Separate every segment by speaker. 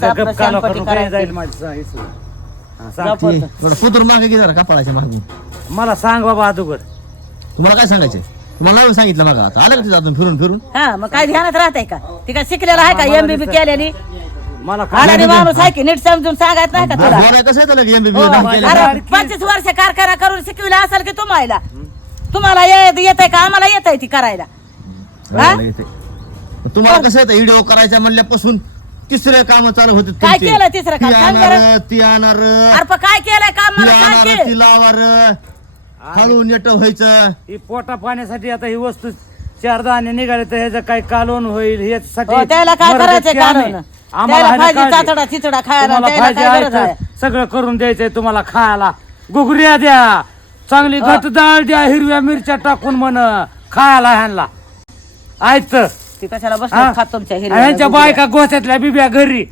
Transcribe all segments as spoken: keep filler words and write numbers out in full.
Speaker 1: आपलं
Speaker 2: काला
Speaker 1: शांतपटी
Speaker 2: करून काय
Speaker 1: करायचं.
Speaker 2: जाईल माझी सा- हे सगळं. हा, सांग.
Speaker 1: जा पोरं.
Speaker 3: थोडं कुत्र मागे घे जरा कपाळाच्या मागून.
Speaker 2: मला सांग बाबा अगोदर
Speaker 3: तुम्हाला काय सांगायचंय? तुम्हाला नाही सांगितलं मग आता आलं का तिथं अजून फिरून फिरून?
Speaker 1: हा मग काय ध्यानात राहतंय का ती काय शिकलेला आहे का
Speaker 2: मला
Speaker 1: एमबीबी
Speaker 2: दिसतं.
Speaker 1: केलेली
Speaker 2: मला काय
Speaker 1: अडाणी माणूस आहे की नीट समजून सांगायचं नाही का तुला
Speaker 3: बोलाय कसं येतं लगे एमबीबी
Speaker 1: हो,
Speaker 3: केलं?
Speaker 1: अरे पंचवीस वर्ष कारखाना करून शिकविला असेल की तुम्हाला तुम्हाला येत आहे का आम्हाला येत आहे ती करायला हा?
Speaker 3: बोलायला येते. तुम्हाला कसं येतं व्हिडिओ करायच्या म्हणल्यापासून तिसरे काम चालू होते
Speaker 1: काय
Speaker 3: तुमचे.
Speaker 1: केलं तिसरं काम?
Speaker 3: ती
Speaker 1: सांग
Speaker 3: आणणार
Speaker 1: बरं.
Speaker 3: ती आणणार
Speaker 1: अरे पण काय केलंय काम
Speaker 3: ती
Speaker 1: मला सांग
Speaker 3: आणणार
Speaker 1: की
Speaker 3: ती लावार हळू नेट व्हायचं.
Speaker 2: ही पोटा पाण्यासाठी आता ही वस्तू चार दाणे निघाले तर ह्याचं काही कालवण होईल याच्यासाठी
Speaker 1: हो, त्याला काय
Speaker 2: मरणाची
Speaker 1: करायचंय
Speaker 2: आम्ही.
Speaker 1: कालवण?
Speaker 2: आम्हाला
Speaker 1: त्याला
Speaker 2: आहे ना
Speaker 1: पाहिजे
Speaker 2: काळजी.
Speaker 1: चाचडा चिचडा खायला,
Speaker 2: तुम्हाला
Speaker 1: त्याला
Speaker 2: पाहिजे
Speaker 1: काय
Speaker 2: आहे
Speaker 1: गरज
Speaker 2: तर
Speaker 1: आहे?
Speaker 2: सगळं करून द्यायचंय तुम्हाला खायला. गुगऱ्या द्या, चांगली
Speaker 1: हो.
Speaker 2: घट डाळ द्या, हिरव्या मिरच्या टाकून म्हण खायला ह्यांना ऐकत
Speaker 1: ती कशाला बसलं खात तुमच्या हिरव्या
Speaker 2: ह्यांच्या
Speaker 1: गुजऱ्या.
Speaker 2: बायका गोठ्यातल्या बिब्या घरी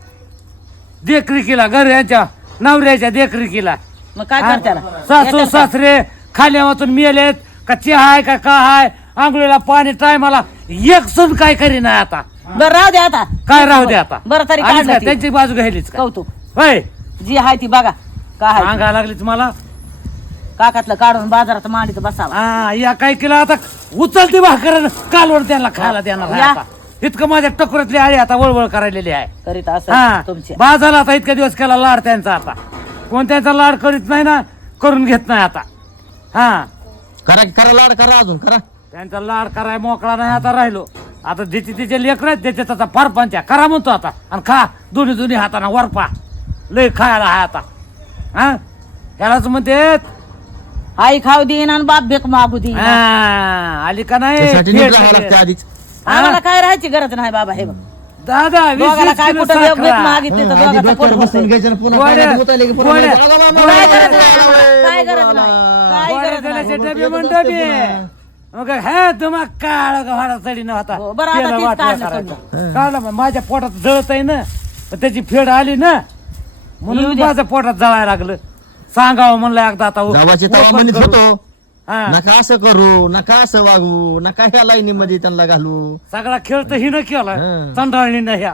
Speaker 2: देखरेखीला घर यांच्या नवऱ्याच्या देखरेखीला
Speaker 1: मग काय
Speaker 2: हा?
Speaker 1: करत्याला
Speaker 2: सासू
Speaker 1: येतात का?
Speaker 2: सासरे खाल्या वाचून मेलेत का चहा आहे का का आहे आंघोळीला पाणी टायमाला एक सून काय करीना आता
Speaker 1: बरं राहू दे आता
Speaker 2: काय राहू दे आता
Speaker 1: बरं तरी
Speaker 2: आलीच
Speaker 1: काढलं
Speaker 2: का?
Speaker 1: ती.
Speaker 2: त्यांची बाजू घ्यायलीच का
Speaker 1: कौतुक
Speaker 2: होय
Speaker 1: जी आहे ती बघा काय आहे ती.
Speaker 2: सांगायला लागलीच मला
Speaker 1: काकातलं काढून बाजारात मांडीत बसावा
Speaker 2: हा या काय केलं आता उचलती भाकर कालवण त्यांना खायला देणार आहे
Speaker 1: या.
Speaker 2: आता इतकं माझ्या टकोरातली आळी आता वळवळ करायलेली आहे
Speaker 1: करीत
Speaker 2: हा
Speaker 1: असं तुमच्या
Speaker 2: बाजाला आता इतक्या दिवस केला लाड त्यांचा आता कोण त्यांचा लाड करीत नाही ना करून घेत नाही आता हा
Speaker 3: करा करा लाड करा अजून करा.
Speaker 2: त्यांचा लाड कराय मोकळा नाही आता राहिलो आता ज्याचे त्याचे लेकर आहेत त्याच्यात आता फार पंचा करा म्हणतो आता आणि खा दोन्ही दोन्ही हाताना वरपा लय खायला आहे आता हा ह्यालाच म्हणते
Speaker 1: आई खाऊ देईन आणि बाप भेक मागू देईन
Speaker 2: आली का नाही
Speaker 3: त्यासाठी नीट
Speaker 2: थेट
Speaker 3: राहावं
Speaker 2: लगेच.
Speaker 3: लागतं आधीच.
Speaker 1: आम्हाला काय राहायची गरज नाही बाबा हे बघ
Speaker 2: दादा वीस
Speaker 1: दोघाला
Speaker 2: वीस
Speaker 1: काय
Speaker 2: किलो
Speaker 1: कुठं भेक
Speaker 2: साखरा.
Speaker 1: मागितली तर
Speaker 3: आधी
Speaker 1: दोघाचा
Speaker 3: डोक्यावर
Speaker 1: पोट
Speaker 3: बसून
Speaker 1: भरतंय.
Speaker 3: घ्यायचं आणि पुन्हा
Speaker 2: गोड्या-
Speaker 3: पाण्यात उतारले की पुन्हा
Speaker 2: गोड्या-
Speaker 3: म्हणायचं, "आला मामा,
Speaker 1: काय
Speaker 3: आला
Speaker 1: गरज नाही
Speaker 3: मामा,
Speaker 1: आम्हाला? काय
Speaker 3: आला
Speaker 1: गरज
Speaker 3: मामा."
Speaker 1: नाही काय
Speaker 2: गोड्या
Speaker 1: गरज नाही
Speaker 2: तेलाचे डबे
Speaker 3: येतच
Speaker 2: म्हण
Speaker 3: असते
Speaker 2: डबे
Speaker 3: पुन्हा.
Speaker 2: मग हे तुम्हा काळ गव्हाळा चढी नव्हता
Speaker 1: हो, बरं, आता
Speaker 2: केलं
Speaker 1: तीच
Speaker 2: वाटलं
Speaker 1: काढलं
Speaker 2: करायचं. काढलं मग माझ्या पोटात जळत आहे ना पण त्याची फेड आली ना
Speaker 1: येऊ
Speaker 2: म्हणून
Speaker 1: द्या.
Speaker 2: माझ्या पोटात जळायला लागलं सांगावं म्हणलं एकदा आता ओ-
Speaker 3: गावाची तवा
Speaker 2: ओपन
Speaker 3: म्हणत
Speaker 2: करू.
Speaker 3: होतो
Speaker 2: हा.
Speaker 3: नका असं करू नका असं वागू नका ह्या लाईनी मध्ये त्यांना घालू.
Speaker 2: सगळा खेळ तर हिनं केला
Speaker 3: हं.
Speaker 2: तंडाळणीनं ह्या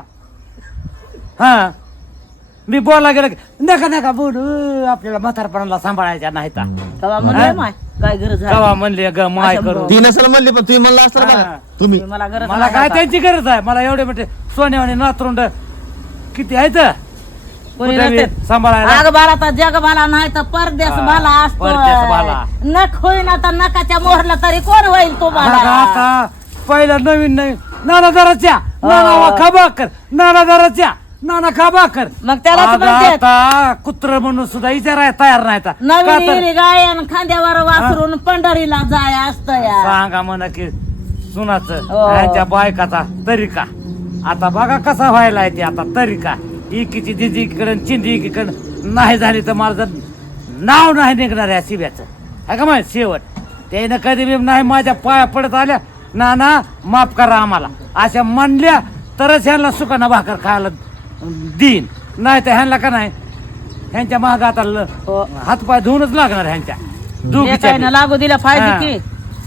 Speaker 2: हा मी बोला गेलं की, नका नका बोलू आपल्याला म्हातारपणाला सांभाळायच्या नाही तर
Speaker 1: कवा म्हणलंय माय काय गरज आहे
Speaker 2: कवा म्हणले ग माय
Speaker 1: असं
Speaker 2: करू
Speaker 3: ती नसेल म्हणली पण तुम्ही म्हणला असता
Speaker 2: हा.
Speaker 3: बघा तुम्ही
Speaker 1: मला गरज
Speaker 2: मला
Speaker 1: नाही
Speaker 2: काय
Speaker 1: आता.
Speaker 2: त्यांची गरज आहे मला एवढे मोठे सोन्यावाने नातरुंड किती आहेत
Speaker 1: कोणी
Speaker 2: कुठे बी
Speaker 1: नसते.
Speaker 2: सांभाळायला
Speaker 1: आग बाला तर जग भाला नाही तर परदेश
Speaker 2: हा,
Speaker 1: भाला असतो
Speaker 2: परदेश भाला.
Speaker 1: नख होईना तर नकाच्या मोहरला तरी कोण होईल
Speaker 2: अगं
Speaker 1: तुम्हाला
Speaker 2: आता पहिला नवीन नवीन नाना दराच्या नाना खाबाकर नाना दराच्या नाना खाबाकर
Speaker 1: मग त्यालाच
Speaker 2: अगं
Speaker 1: म्हणतात.
Speaker 2: आता कुत्र म्हणून सुद्धा विचाराय तयार नाही आता. का
Speaker 1: नवीन
Speaker 2: तर-
Speaker 1: हिरी गायन खांद्यावर वासरून पंढरीला जाय असत या
Speaker 2: सांगा म्हणा की सुनाच
Speaker 1: हो.
Speaker 2: ह्यांच्या बायकाचा तरीका आता बघा कसा व्हायला ते आता तरीका इकीची दिदी इकडे चिंदी इकडे नाही झाली तर माझं नाव नाही निघणार या शिव्याचं है का माहिती शेवट त्यानं कधी बी नाही माझ्या पाया पडत आल्या ना ना माफ करा आम्हाला अशा म्हणल्या तरच ह्यांना सुकाना भाकर खायला देईन नाही तर ह्यांना का नाही ह्यांच्या महाग आता ल-
Speaker 1: हो.
Speaker 2: हातपाय धुवूनच लागणार ह्यांच्या दोघीच्या
Speaker 1: एकानं
Speaker 2: बी.
Speaker 1: लागू दिला
Speaker 2: हा.
Speaker 1: फायदे की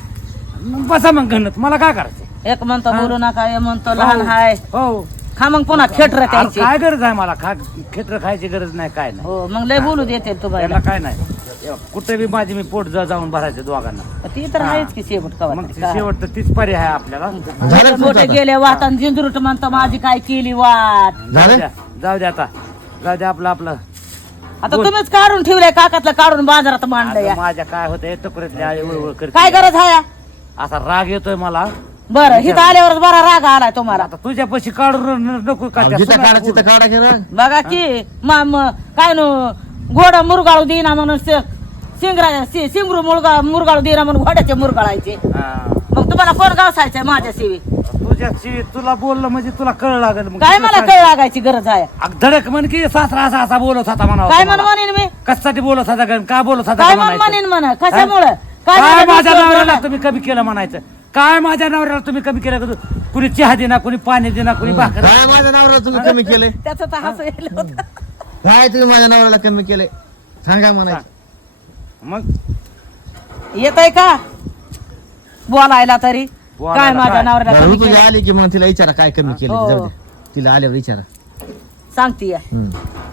Speaker 2: मग बसा मग गणत मला काय करायचं
Speaker 1: एक म्हणतो बोलू नका एक म्हणतो लहान हाय
Speaker 2: हो
Speaker 1: खा मग पुन्हा खेटर
Speaker 2: अरे
Speaker 1: त्यांची
Speaker 2: काय गरज आहे मला खा खेटर खायची गरज नाही काय नाही
Speaker 1: हो मग लय बोलू देते तुम्हाला
Speaker 2: त्याला काय नाही कुठे बी माझी मी पोट जा- जाऊन भरायचे दोघांना
Speaker 1: ती तर आहेच की शेवट कवा
Speaker 2: मग
Speaker 1: तरी.
Speaker 2: ती शेवट तर तीच पर्याय आहे आपल्याला
Speaker 3: झालं का
Speaker 1: मोठे
Speaker 3: तुमचं आता?
Speaker 1: गेले वाहतान जिंजरूट म्हणतो माझी काय केली वाट
Speaker 2: जाऊ
Speaker 3: झालं
Speaker 2: द्या जाऊ द्या आता जाऊ द्या आपलं आपलं
Speaker 1: आता तुम्हीच काढून ठेवलंय काकातलं काढून बाजारात मांडलं
Speaker 2: अगं
Speaker 1: या
Speaker 2: माझ्या काय होतंय टकुऱ्यातली आळी वळवळ करते
Speaker 1: काय गरज आहे
Speaker 2: असा राग येतोय मला
Speaker 1: बरं हिथं आल्यावर बरा राग आलाय तुम्हाला
Speaker 2: आता तुझ्या पशी काढून न- नको का त्या
Speaker 3: जिथं
Speaker 2: सुनाला
Speaker 3: काढा तिथं
Speaker 2: बोलू.
Speaker 3: काढा की ना.
Speaker 1: बघा की मा- म- काय नो घोडा मुरगाळू देईना म्हणून शे- शिंगरा शि- शिंगरू मुरगा मुरगाळू देईना म्हणून घोड्याचे मुरगाळायचे
Speaker 2: हा.
Speaker 1: मग तुम्हाला कोण गावसायचंय माझ्या शिवी
Speaker 2: तुझ्या शी- तुला बोललं म्हणजे तुला कळ लागेल मग
Speaker 1: काय मला कळ लागायची गरज आहे
Speaker 2: अग धडक म्हण की सासरा असा असा बोलत होता म्हणा
Speaker 1: काय म्हण म्हणेन मी
Speaker 2: कशासाठी बोलत होता का का बोलत होता
Speaker 1: काय
Speaker 2: का
Speaker 1: म्हण
Speaker 2: म्हणायचं?
Speaker 1: म्हणेन म्हण कशामुळं
Speaker 2: काय
Speaker 1: झालं
Speaker 2: माझ्या
Speaker 1: मी
Speaker 2: नवऱ्याला
Speaker 1: केलं?
Speaker 2: तुम्ही कमी केलं म्हणायचं काय माझ्या नवऱ्याला तुम्ही कमी केलं का तू? कुणी चहा देना कुणी पाणी देना कुणी भाकर
Speaker 3: काय माझ्या नवऱ्याला तुम्ही कमी केले
Speaker 1: त्याचं तर हसू येईल होतं.
Speaker 3: काय तुम्ही माझ्या नवऱ्याला कमी केले सांगा म्हणायचं.
Speaker 2: मग
Speaker 1: येतंय का बोलायला तरी
Speaker 2: बोलायला
Speaker 1: काय माझ्या
Speaker 2: काय?
Speaker 1: नवऱ्याला
Speaker 3: बरं,
Speaker 1: कमी
Speaker 3: तुझी
Speaker 1: केलं?
Speaker 3: आली की मग तिला विचारा काय कमी केलं
Speaker 1: हो.
Speaker 3: जाऊ दे तिला आल्यावर विचारा
Speaker 1: सांगते या
Speaker 3: हम्म.